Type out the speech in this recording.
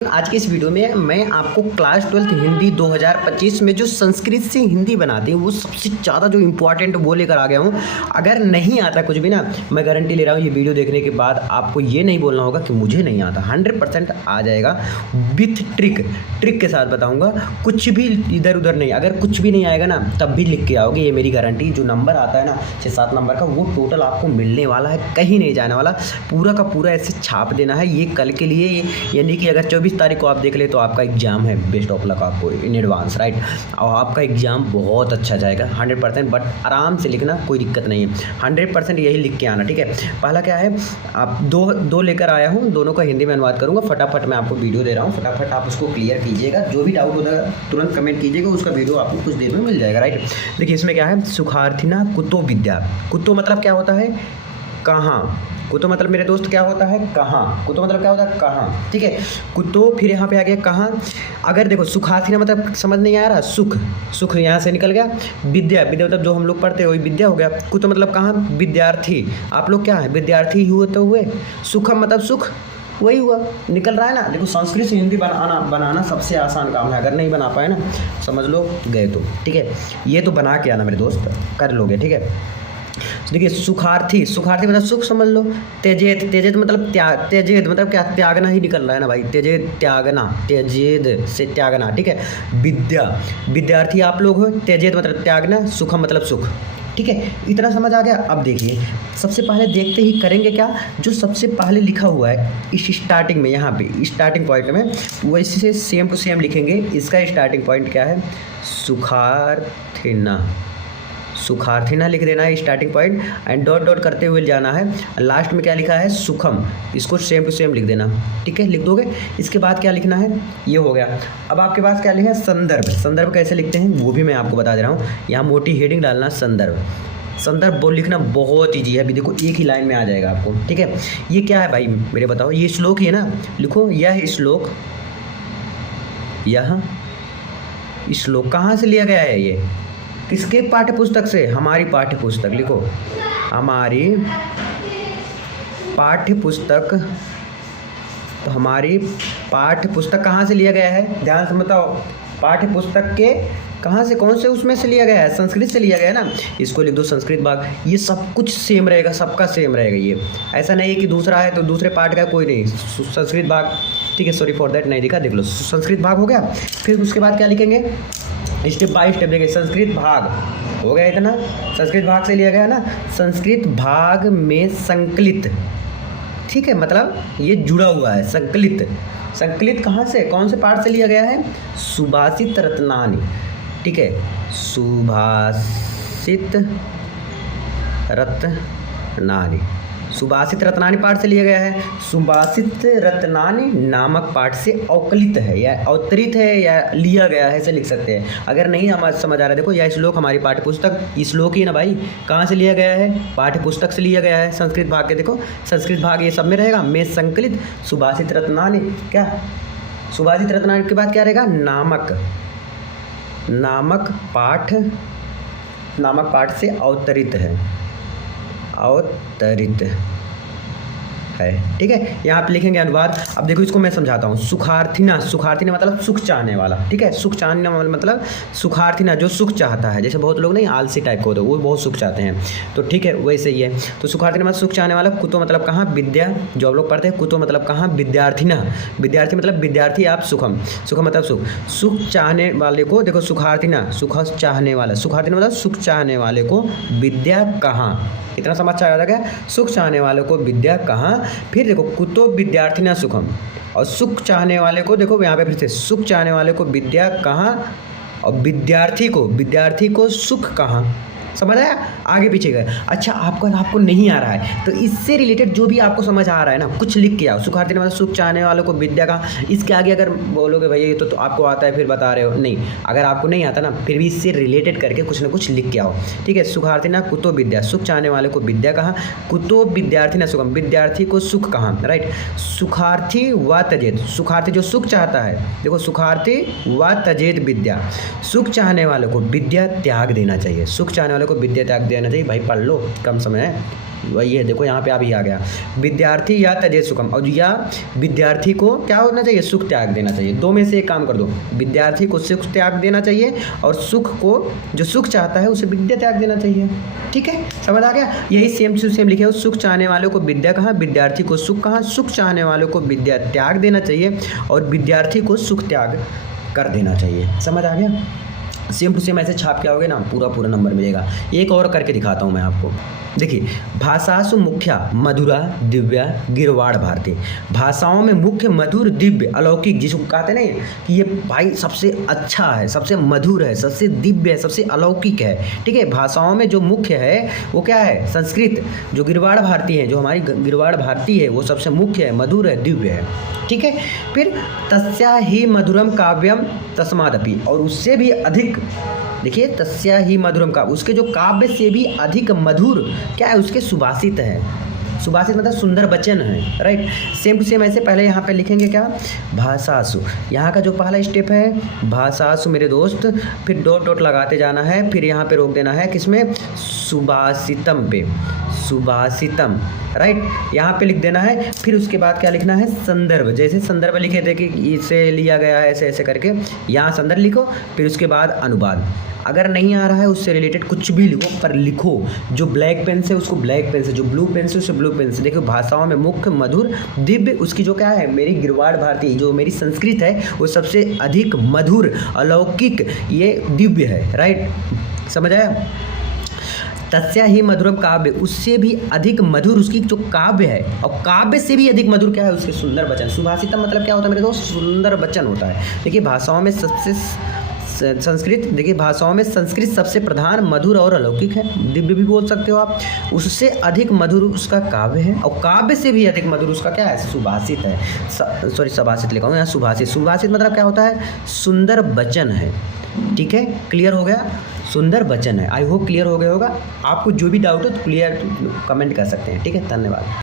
आज के इस वीडियो में मैं आपको क्लास 12 हिंदी 2025 में जो संस्कृत से हिंदी बनाते हैं वो सबसे ज़्यादा जो इम्पोर्टेंट वो लेकर आ गया हूँ। अगर नहीं आता कुछ भी ना, मैं गारंटी ले रहा हूँ ये वीडियो देखने के बाद आपको ये नहीं बोलना होगा कि मुझे नहीं आता, 100% आ जाएगा विथ ट्रिक के साथ बताऊँगा। कुछ भी इधर उधर नहीं, अगर कुछ भी नहीं आएगा ना तब भी लिख के आओगे, ये मेरी गारंटी। जो नंबर आता है ना 6-7 नंबर का, वो टोटल आपको मिलने वाला है, कहीं नहीं जाने वाला, पूरा का पूरा ऐसे छाप देना है। ये कल के लिए, यानी कि अगर 24 तारीख को आप देख ले तो आपका एग्जाम है, बेस्ट ऑफ लक आपको इन एडवांस, राइट। और आपका एग्जाम बहुत अच्छा जाएगा 100%, बट आराम से लिखना, कोई दिक्कत नहीं है, 100% यही लिख के आना, ठीक है। पहला क्या है, आप दो लेकर आया हूँ, दोनों का हिंदी में अनुवाद करूँगा। फटाफट मैं आपको वीडियो दे रहा हूँ, फटाफट आप उसको क्लियर कीजिएगा। जो भी डाउट होगा तुरंत कमेंट कीजिएगा, उसका वीडियो आपको कुछ देर में मिल जाएगा, राइट। देखिए इसमें क्या है, सुखार्थिना कुतो विद्या। कुतो मतलब क्या होता है, कहाँ। कुतो मतलब मेरे दोस्त क्या होता है, कहाँ। कुतो मतलब क्या होता है, कहाँ, ठीक है। कुतो फिर यहाँ पे आ गया कहाँ। अगर देखो सुखार्थिना मतलब समझ नहीं आ रहा, सुख यहाँ से निकल गया। विद्या मतलब जो हम लोग पढ़ते हैं वही विद्या हो गया। कुतो मतलब कहाँ, विद्यार्थी। आप लोग क्या है, विद्यार्थी हुए तो हुए। सुखम मतलब सुख, वही हुआ, निकल रहा है ना। देखो संस्कृत से हिंदी बनाना सबसे आसान काम है। अगर नहीं बना पाए ना समझ लो गए तो, ठीक है। ये तो बना के आना मेरे दोस्त, कर लोगे, ठीक है। देखिए सुखार्थी मतलब सुख समझ लो। तेजेत मतलब तेजेद मतलब क्या, त्यागना ही निकल रहा है ना भाई, तेजेद त्यागना, तेजेद से त्यागना, ठीक है। विद्यार्थी आप लोग हो, तेजेद मतलब त्यागना, सुखम मतलब सुख, ठीक है। इतना समझ आ गया। अब देखिए सबसे पहले देखते ही करेंगे क्या, जो सबसे पहले लिखा हुआ है इस स्टार्टिंग में, यहाँ पे स्टार्टिंग पॉइंट में वैसे से सेम टू सेम लिखेंगे। इसका स्टार्टिंग पॉइंट क्या है, सुखार्थिना लिख देना है starting point, and dot dot करते हुए जाना है। लास्ट में क्या लिखा है, सुखम, इसको सेम टू सेम लिख देना, ठीक है, लिख दोगे। इसके बाद क्या लिखना है, ये हो गया। अब आपके पास क्या लिखा है, संदर्भ कैसे लिखते हैं वो भी मैं आपको बता दे रहा हूँ। यहाँ मोटी हेडिंग डालना, संदर्भ बोल लिखना बहुत ईजी है। अभी देखो एक ही लाइन में आ जाएगा आपको, ठीक है। ये क्या है भाई मेरे बताओ, ये श्लोक ही है ना, लिखो यह श्लोक कहाँ से लिया गया है, ये किसके पाठ्य पुस्तक से, हमारी पाठ्य पुस्तक, लिखो हमारी पाठ्य पुस्तक। तो हमारी पाठ्य पुस्तक कहाँ से लिया गया है, ध्यान से बताओ। पाठ्य पुस्तक के कहाँ से, कौन से उसमें से लिया गया है, संस्कृत से लिया गया है ना। इसको लिख दो संस्कृत भाग। ये सब कुछ सेम रहेगा, सबका सेम रहेगा। ये ऐसा नहीं है कि दूसरा है तो दूसरे पाठ का कोई नहीं, संस्कृत भाग, ठीक है। सॉरी फॉर दैट, नहीं दिखा, देख लो संस्कृत भाग हो गया। फिर उसके बाद क्या लिखेंगे, स्टेप बाय स्टेप देखिए। संस्कृत भाग हो गया इतना, संस्कृत भाग से लिया गया ना, संस्कृत भाग में संकलित, ठीक है, मतलब ये जुड़ा हुआ है। संकलित कहाँ से, कौन से पाठ से लिया गया है, सुभाषित रत्नानी, ठीक है, सुभाषित रत्नानी पाठ से लिया गया है। सुभाषित रत्नानी नामक पाठ से अवकलित है या अवतरित है या लिया गया है, ऐसे लिख सकते हैं। अगर नहीं हम समझ आ रहा है, देखो यह श्लोक हमारी पाठ्य पुस्तक, श्लोक ही ना भाई, कहाँ से लिया गया है, पाठ्य पुस्तक से लिया गया है। संस्कृत भाग के देखो, संस्कृत भाग ये सब में रहेगा, में संकलित, सुभाषित रत्नानी, क्या सुभाषित रत्नानी के बाद क्या रहेगा, नामक पाठ से अवतरित है, ठीक है। यहाँ पे लिखेंगे अनुवाद। अब देखो इसको मैं समझाता हूँ। सुखार्थिना मतलब सुख चाहने वाला, ठीक है। सुख चाहने मतलब सुखार्थिना जो सुख चाहता है, जैसे बहुत लोग नहीं आलसी टाइप को होते, वो बहुत सुख चाहते हैं, तो ठीक है वैसे ही है। तो सुखार्थिना मतलब सुख चाहने वाला। कुतो मतलब कहाँ, विद्या, जो आप लोग पढ़ते हैं। कुतो मतलब कहाँ, विद्यार्थी मतलब विद्यार्थी आप, सुखम मतलब सुख चाहने वाले को, देखो सुखार्थिना मतलब सुख चाहने वाले को विद्या कहाँ, इतना समझ आ गया। सुख चाहने वाले को विद्या कहाँ। फिर देखो कुतो विद्यार्थिना सुखम, और सुख चाहने वाले को देखो यहाँ पे फिर से, सुख चाहने वाले को विद्या कहाँ, और विद्यार्थी को सुख कहाँ। समझ आया, आगे पीछे गए। अच्छा आपको नहीं आ रहा है तो इससे रिलेटेड जो भी आपको समझ आ रहा है ना, कुछ लिख के आओ। सुखार्थिना मतलब सुख चाहने वालों को विद्या का, इसके आगे अगर बोलोगे भैया ये तो आपको आता है फिर बता रहे हो, नहीं, अगर आपको नहीं आता ना फिर भी इससे रिलेटेड करके कुछ ना कुछ लिख के आओ, ठीक है। सुखार्थिना कुतो विद्या, सुख चाहने वाले को विद्या कहाँ। कुतो विद्यार्थी ना सुखम, विद्यार्थी को सुख कहाँ, राइट। सुखार्थी व तजेद, सुखार्थी जो सुख चाहता है, देखो सुखार्थी व तजेद विद्या, सुख चाहने वालों को विद्या त्याग देना चाहिए। सुख चाहने वाले को विद्या त्याग देना चाहिए। भाई पढ़ लो, कम समय है। वही है, देखो यहाँ पे अभी आ गया, विद्यार्थी या त्यजे सुखम, और या विद्यार्थी को क्या होना चाहिए, सुख त्याग देना चाहिए। दो में से एक काम कर दो, विद्यार्थी को सुख त्याग देना चाहिए और सुख को, जो सुख चाहता है उसे विद्या त्याग देना चाहिए। ठीक है, समझ आ गया। यही सेम टू सेम लिखे हो, सुख चाहने वालों को विद्या कहाँ, विद्यार्थी को सुख कहाँ, सुख चाहने वालों को विद्या त्याग देना चाहिए और विद्यार्थी को सुख त्याग कर देना चाहिए। समझ आ गया। सेम टू सेम ऐसे छाप के आओगे ना, पूरा नंबर मिलेगा। एक और करके दिखाता हूँ मैं आपको। देखिए, भाषासु मुख्या मधुरा दिव्या गिरवाड़ भारती। भाषाओं में मुख्य मधुर दिव्य अलौकिक, जिसको कहते नहीं कि ये भाई सबसे अच्छा है, सबसे मधुर है, सबसे दिव्य है, सबसे अलौकिक है। ठीक है, भाषाओं में जो मुख्य है वो क्या है, संस्कृत। जो गिरवाड़ भारती है, जो हमारी गिरवाड़ भारती है, वो सबसे मुख्य है, मधुर है, दिव्य है। ठीक है, फिर तस्या ही मधुरम काव्यम तस्मादपि, और उससे भी अधिक, देखिए तस्या ही मधुरम का, उसके जो काव्य से भी अधिक मधुर क्या है, उसके सुभाषित है। सुभाषित मतलब सुंदर वचन है, राइट। सेम टू सेम ऐसे पहले यहाँ पे लिखेंगे क्या, भाषासु। यहाँ का जो पहला स्टेप है भाषासु मेरे दोस्त, फिर डॉट डॉट लगाते जाना है, फिर यहाँ पे रोक देना है किसमें, सुभाषितम पे, सुभाषितम, राइट। यहाँ पे लिख देना है। फिर उसके बाद क्या लिखना है, संदर्भ। जैसे संदर्भ लिखे थे कि इसे लिया गया है, ऐसे ऐसे करके यहाँ संदर्भ लिखो। फिर उसके बाद अनुवाद। अगर नहीं आ रहा है उससे रिलेटेड कुछ भी लिखो, पर लिखो। जो ब्लैक पेन से उसको ब्लैक पेन से, जो ब्लू पेन से उसे ब्लू पेन से। देखो, भाषाओं में मुख्य मधुर दिव्य, उसकी जो क्या है, मेरी गिरवाड़ भारती, जो मेरी संस्कृत है, वो सबसे अधिक मधुर अलौकिक, ये दिव्य है, राइट। समझ आया। तस्या ही मधुरम काव्य, उससे भी अधिक मधुर उसकी जो काव्य है, और काव्य से भी अधिक मधुर क्या है, उसके सुंदर वचन। सुभाषितम मतलब क्या होता है मेरे दोस्त, सुंदर वचन होता है। देखिए, भाषाओं में सबसे संस्कृत, देखिए भाषाओं में संस्कृत सबसे प्रधान, मधुर और अलौकिक है, दिव्य भी बोल सकते हो आप। उससे अधिक मधुर उसका काव्य है, और काव्य से भी अधिक मधुर उसका क्या है, सुभाषित है। सॉरी, सुभाषित लिखा हूँ यहाँ, सुभाषित। सुभाषित मतलब क्या होता है, सुंदर वचन है। ठीक है, क्लियर हो गया, सुंदर वचन है। आई होप क्लियर हो गया होगा। आपको जो भी डाउट हो तो क्लियर कमेंट कर सकते हैं। ठीक है, धन्यवाद।